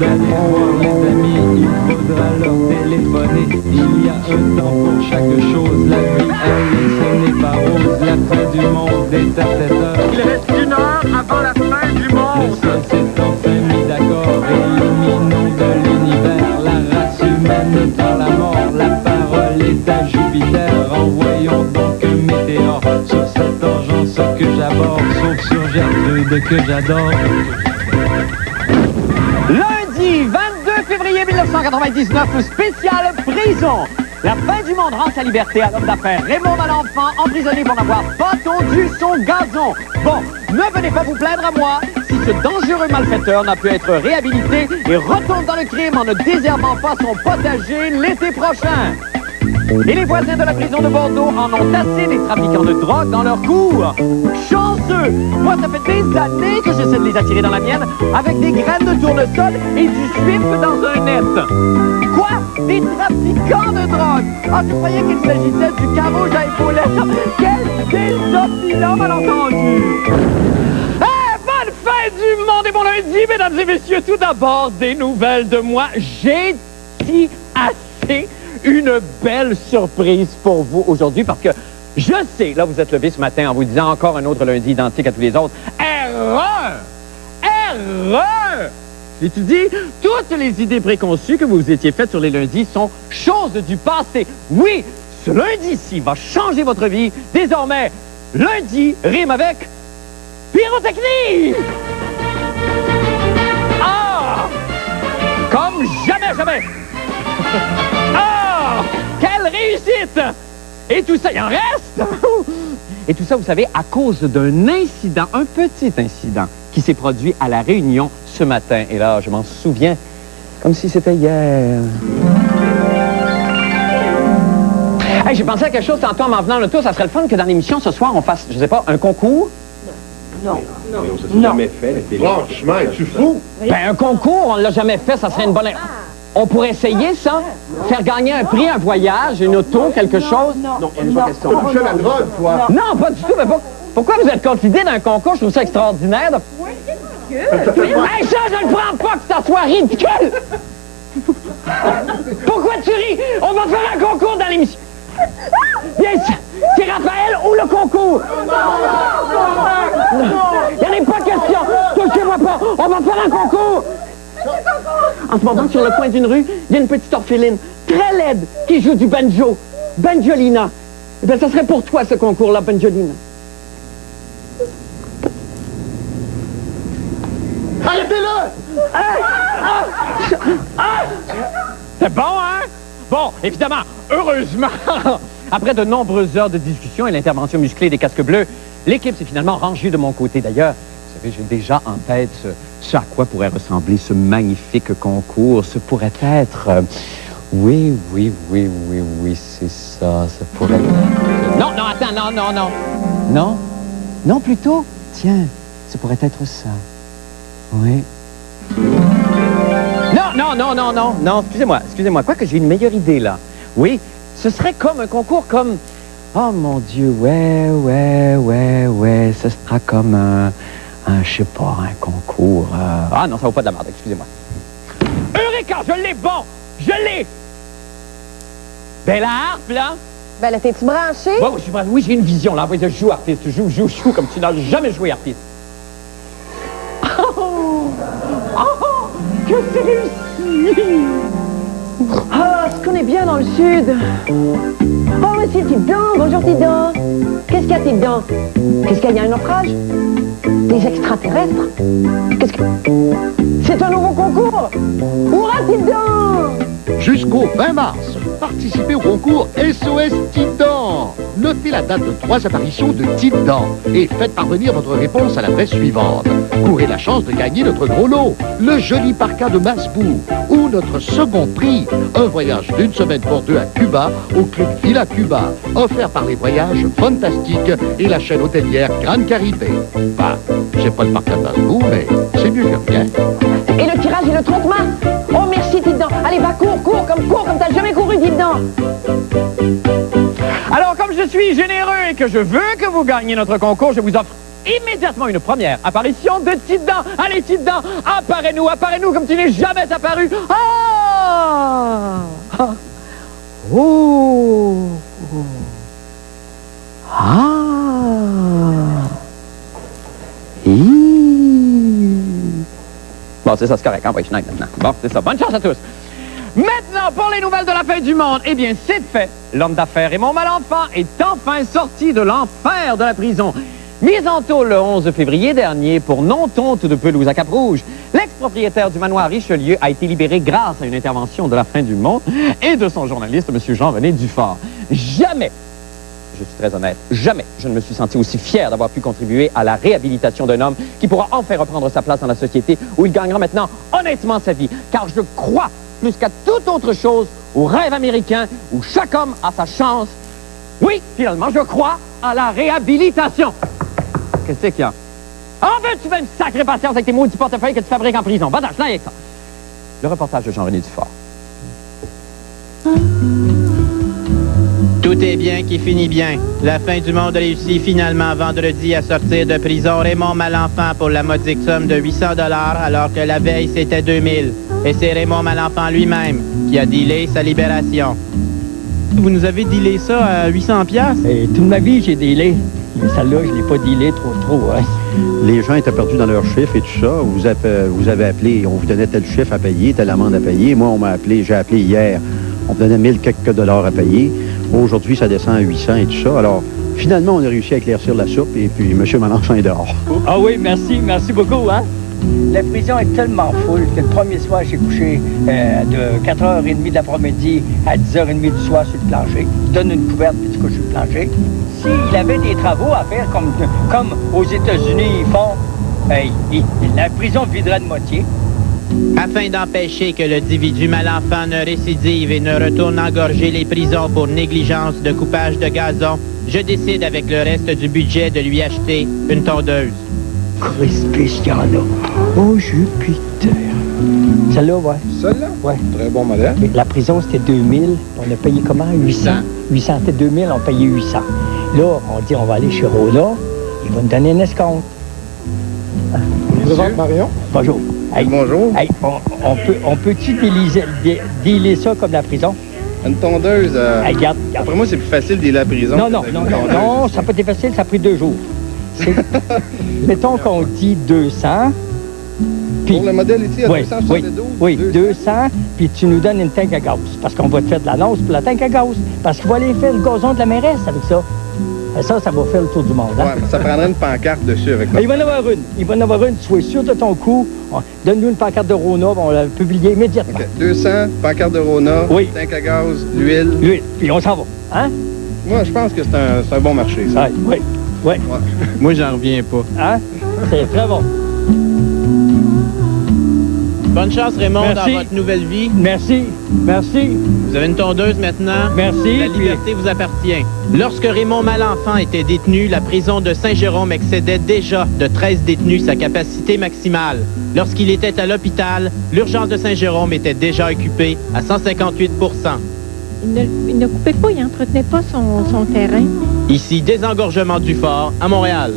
d'aller voir les amis, il faudra leur téléphoner. Il y a un temps pour chaque chose, la vie elle ce n'est pas rose. La fin du monde est à 7 heures. Il reste 1 heure avant la fin du Le monde. ciel s'est enfin mis d'accord, éliminons de l'univers la race humaine par la mort. La parole est à Jupiter, envoyons donc un météore sur cette engeance que j'aborde, sauf sur Gertrude que j'adore. Lundi 22 février 1999, spécial prison. La fin du monde rend sa liberté à l'homme d'affaires Raymond Malenfant, emprisonné pour n'avoir pas tondu son gazon. Bon, ne venez pas vous plaindre à moi si ce dangereux malfaiteur n'a pu être réhabilité et retourne dans le crime en ne désherbant pas son potager l'été prochain. Et les voisins de la prison de Bordeaux en ont assez des trafiquants de drogue dans leur cour. Chanceux! Moi, ça fait des années que j'essaie de les attirer dans la mienne avec des graines de tournesol et du suif dans un net. Quoi? Des trafiquants de drogue? Ah, je croyais qu'il s'agissait du carouge à épaulettes. Quel désopilant malentendu! Bonne fin du monde et bon lundi, mesdames et messieurs. Tout d'abord, des nouvelles de moi. J'ai dit assez une belle surprise pour vous aujourd'hui parce que je sais, là, vous êtes levé ce matin en vous disant encore un autre lundi identique à tous les autres. Erreur! Erreur! Et tu dis, toutes les idées préconçues que vous étiez faites sur les lundis sont choses du passé. Oui, ce lundi-ci va changer votre vie. Désormais, lundi rime avec pyrotechnie! Ah! Comme jamais! Ah! Quelle réussite! Et tout ça, il en reste! Et tout ça, vous savez, à cause d'un incident, un petit incident, qui s'est produit à La Réunion ce matin. Et là, je m'en souviens comme si c'était hier. Hey, j'ai pensé à quelque chose tantôt en m'en venant le tour. Ça serait le fun que dans l'émission, ce soir, on fasse, je sais pas, un concours? Non. Ça s'est jamais fait. Franchement, es-tu fou? Ben, un concours, on l'a jamais fait, ça serait une bonne... On pourrait essayer ça? Faire gagner un prix, un voyage, une auto, quelque chose? Non, il n'est pas question. T'as touché à la drogue, toi? Non, pas du tout, mais pourquoi vous êtes confiné d'un concours? Je trouve ça extraordinaire. Oui, c'est ridicule. Hey, ça, je ne prends pas que ça soit ridicule! Pourquoi tu ris? On va faire un concours dans l'émission. Bien, c'est Raphaël ou le concours? Il n'y en a pas question. Touchez-moi pas. On va faire un concours. En ce moment, sur le coin d'une rue, il y a une petite orpheline très laide qui joue du banjo. Banjolina. Eh bien, ça serait pour toi, ce concours-là, Banjolina. Arrêtez-le! C'est bon, hein? Bon, évidemment, heureusement, après de nombreuses heures de discussion et l'intervention musclée des casques bleus, l'équipe s'est finalement rangée de mon côté. D'ailleurs, vous savez, j'ai déjà en tête ce à quoi pourrait ressembler ce magnifique concours. Ce pourrait être... oui, c'est ça. Ça pourrait être... Non, attends, non. Non, plutôt, tiens, ça pourrait être ça. Oui. Non, excusez-moi. Quoique j'ai une meilleure idée, là. Oui, ce serait comme un concours comme... Oh, mon Dieu, ouais, ce sera comme je sais pas, un concours... Ah non, ça vaut pas de la merde, excusez-moi. Eureka, je l'ai, bon, je l'ai! Ben, la harpe, là... Ben là, t'es-tu branché? Bon, oui, j'ai une vision, là. Je joue artiste, je joue comme tu n'as jamais joué artiste. Que c'est réussi! Ah, ce qu'on est bien dans le sud. Oh, monsieur Tidon, bonjour Tidon. Qu'est-ce qu'il y a, Tidon? Qu'est-ce qu'il y a un naufrage? Des extraterrestres? Qu'est-ce que... C'est un nouveau concours? Hurrah, Tidon! Jusqu'au 20 mars, participez au concours SOS Titan. Notez la date de 3 apparitions de Titan et faites parvenir votre réponse à l'adresse suivante. Courez la chance de gagner notre gros lot, le joli parka de Masbou, ou notre second prix, un voyage d'une semaine pour deux à Cuba, au club Villa Cuba, offert par les voyages fantastiques et la chaîne hôtelière Grande Caribé. Bah, j'ai pas le parka de Masbou, mais c'est mieux que rien. Et le tirage est le 30 mars. Oh, merci, Tidon. Allez, va, cours comme t'as jamais couru, Tidon. Alors, comme je suis généreux et que je veux que vous gagniez notre concours, je vous offre immédiatement une première apparition de Tite-Dent. Allez, Tite-Dent, apparais-nous comme tu n'es jamais apparu. Ah! Ah! Oh! Ah! Bon, c'est ça, c'est correct. Envoyez Schneid maintenant. Bon, c'est ça. Bonne chance à tous. Maintenant, pour les nouvelles de la fin du monde, eh bien, c'est fait. L'homme d'affaires Raymond Malenfant est enfin sorti de l'enfer de la prison. Mis en tôle le 11 février dernier pour non-tonte de pelouse à Cap-Rouge, l'ex-propriétaire du manoir Richelieu a été libéré grâce à une intervention de la fin du monde et de son journaliste, M. Jean-René Dufort. Jamais, je suis très honnête, jamais je ne me suis senti aussi fier d'avoir pu contribuer à la réhabilitation d'un homme qui pourra enfin reprendre sa place dans la société où il gagnera maintenant honnêtement sa vie. Car je crois, plus qu'à toute autre chose, au rêve américain où chaque homme a sa chance. Oui, finalement, je crois à la réhabilitation. Qu'est-ce qu'il y a? En veux-tu faire une sacrée patience avec tes maudits portefeuilles que tu fabriques en prison? Va-t'en, je avec ça. Le reportage de Jean-René Dufort. Tout est bien qui finit bien. La fin du monde réussit finalement vendredi à sortir de prison Raymond Malenfant pour la modique somme de 800 $ alors que la veille c'était 2000. Et c'est Raymond Malenfant lui-même qui a dealé sa libération. Vous nous avez dealé ça à 800 $? Toute ma vie, j'ai dealé. Mais celle-là, je ne l'ai pas dealé trop, hein. Les gens étaient perdus dans leurs chiffres et tout ça. Vous avez appelé, on vous donnait tel chiffre à payer, telle amende à payer. Moi, j'ai appelé hier, on me donnait 1000 quelques dollars à payer. Aujourd'hui, ça descend à 800 et tout ça. Alors, finalement, on a réussi à éclaircir la soupe et puis M. Malenfant est dehors. Ah oui, merci beaucoup, hein. La prison est tellement full que le premier soir, j'ai couché de 4h30 de l'après-midi à 10h30 du soir sur le plancher. Je donne une couverte puis tu couches sur le plancher. S'il avait des travaux à faire comme aux États-Unis ils font, la prison viderait de moitié. Afin d'empêcher que le individu Malenfant ne récidive et ne retourne engorger les prisons pour négligence de coupage de gazon, je décide avec le reste du budget de lui acheter une tondeuse. Spécial, là. Oh, Jupiter. Celle-là, ouais. Celle-là? Ouais. Très bon modèle. La prison, c'était 2000. On a payé comment? 800. 800, c'était 2000, on payait 800. Là, on dit, on va aller chez Rona. Il va nous donner un escompte. Présente Marion. Bonjour. Hey, bonjour. Hey, on peut-tu dealer ça comme la prison? Une tondeuse, Hey, regarde. après moi, c'est plus facile de dealer la prison. Non, ça n'a pas été facile, ça a pris 2 jours. Mettons qu'on dit 200. Puis, pour le modèle ici, à 272? Oui, 200, puis tu nous donnes une tank à gaz. Parce qu'on va te faire de l'annonce pour la tank à gaz. Parce qu'il va aller faire le gazon de la mairesse avec ça. Et ça va faire le tour du monde. Hein? Ouais, mais ça prendrait une pancarte dessus avec Il va en avoir une. Sois sûr de ton coup. Donne-nous une pancarte de Rona, on va la publier immédiatement. Okay. 200, pancarte de Rona, tank à gaz, l'huile. L'huile, puis on s'en va. Hein? Moi, je pense que c'est un bon marché, ça. Oui. Moi, j'en reviens pas. Hein? C'est très bon. Bonne chance, Raymond, Merci. dans votre nouvelle vie. Merci. Vous avez une tondeuse maintenant. Merci. La liberté vous appartient. Lorsque Raymond Malenfant était détenu, la prison de Saint-Jérôme excédait déjà de 13 détenus sa capacité maximale. Lorsqu'il était à l'hôpital, l'urgence de Saint-Jérôme était déjà occupée à 158 %. Il ne coupait pas, il n'entretenait pas son terrain. Ici, désengorgement du fort, à Montréal.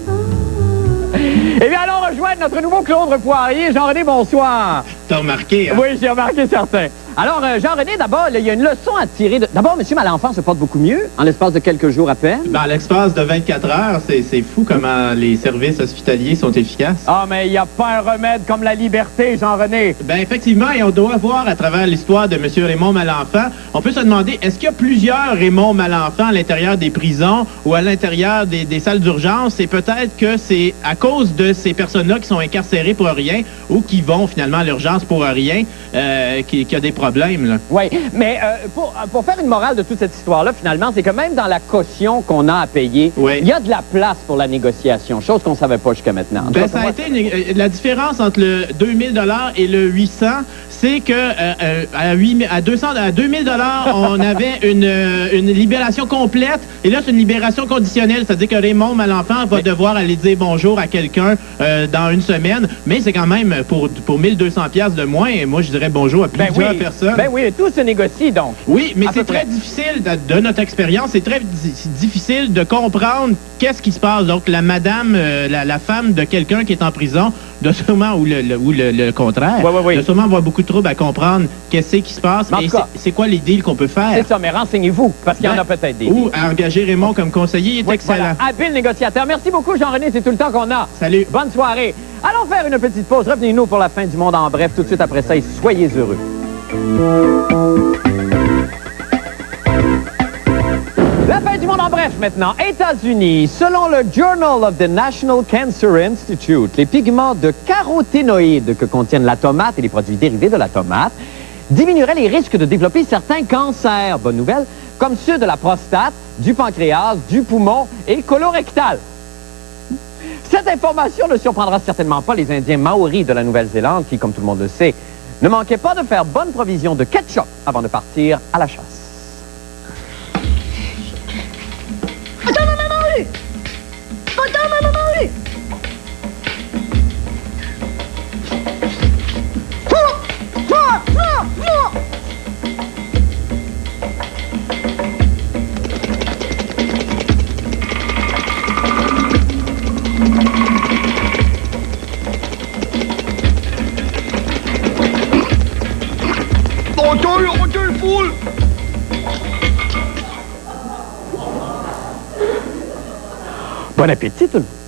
Eh bien, allons rejoindre notre nouveau Claude Poirier. Jean-René, bonsoir. T'as remarqué, hein? Oui, j'ai remarqué certain. Alors, Jean-René, d'abord, il y a une leçon à tirer. D'abord, M. Malenfant se porte beaucoup mieux, en l'espace de quelques jours à peine. Dans l'espace de 24 heures, c'est fou comment les services hospitaliers sont efficaces. Ah, mais il n'y a pas un remède comme la liberté, Jean-René. Ben effectivement, et on doit voir à travers l'histoire de M. Raymond Malenfant, on peut se demander, est-ce qu'il y a plusieurs Raymond Malenfant à l'intérieur des prisons ou à l'intérieur des salles d'urgence? Et peut-être que c'est à cause de ces personnes-là qui sont incarcérées pour rien ou qui vont finalement à l'urgence pour rien qu'il y a des problèmes, là. Oui, mais pour faire une morale de toute cette histoire-là, finalement, c'est que même dans la caution qu'on a à payer, il y a de la place pour la négociation, chose qu'on ne savait pas jusqu'à maintenant. Ben, ça a été la différence entre le 2000 $ et le 800, c'est que à 2000 $, on avait une libération complète, et là, c'est une libération conditionnelle, c'est-à-dire que Raymond Malenfant va devoir aller dire bonjour à quelqu'un dans une semaine, mais c'est quand même pour 1200 $ de moins, et moi, je dirais bonjour à plusieurs personnes. personnes. Ben oui, tout se négocie, donc. Oui, mais c'est très difficile, de notre expérience, c'est très difficile de comprendre qu'est-ce qui se passe. Donc, la madame, la femme de quelqu'un qui est en prison, doit sûrement, ou le contraire, doit sûrement avoir beaucoup de troubles à comprendre qu'est-ce qui se passe et c'est quoi les deals qu'on peut faire. C'est ça, mais renseignez-vous, parce qu'il y en a peut-être des deals. Ou à engager Raymond comme conseiller, il est excellent. Voilà. Habile négociateur. Merci beaucoup, Jean-René, c'est tout le temps qu'on a. Salut. Bonne soirée. Allons faire une petite pause. Revenez-nous pour la fin du monde en bref. Tout de suite après ça, et soyez heureux. La fin du monde en bref maintenant. États-Unis, selon le Journal of the National Cancer Institute, les pigments de caroténoïdes que contiennent la tomate et les produits dérivés de la tomate diminueraient les risques de développer certains cancers. Bonne nouvelle, comme ceux de la prostate, du pancréas, du poumon et colorectal. Cette information ne surprendra certainement pas les Indiens maoris de la Nouvelle-Zélande qui, comme tout le monde le sait, ne manquaient pas de faire bonne provision de ketchup avant de partir à la chasse. Attends, non, oui! Attends, non, oui! Recule, foule! Bon appétit tout le monde.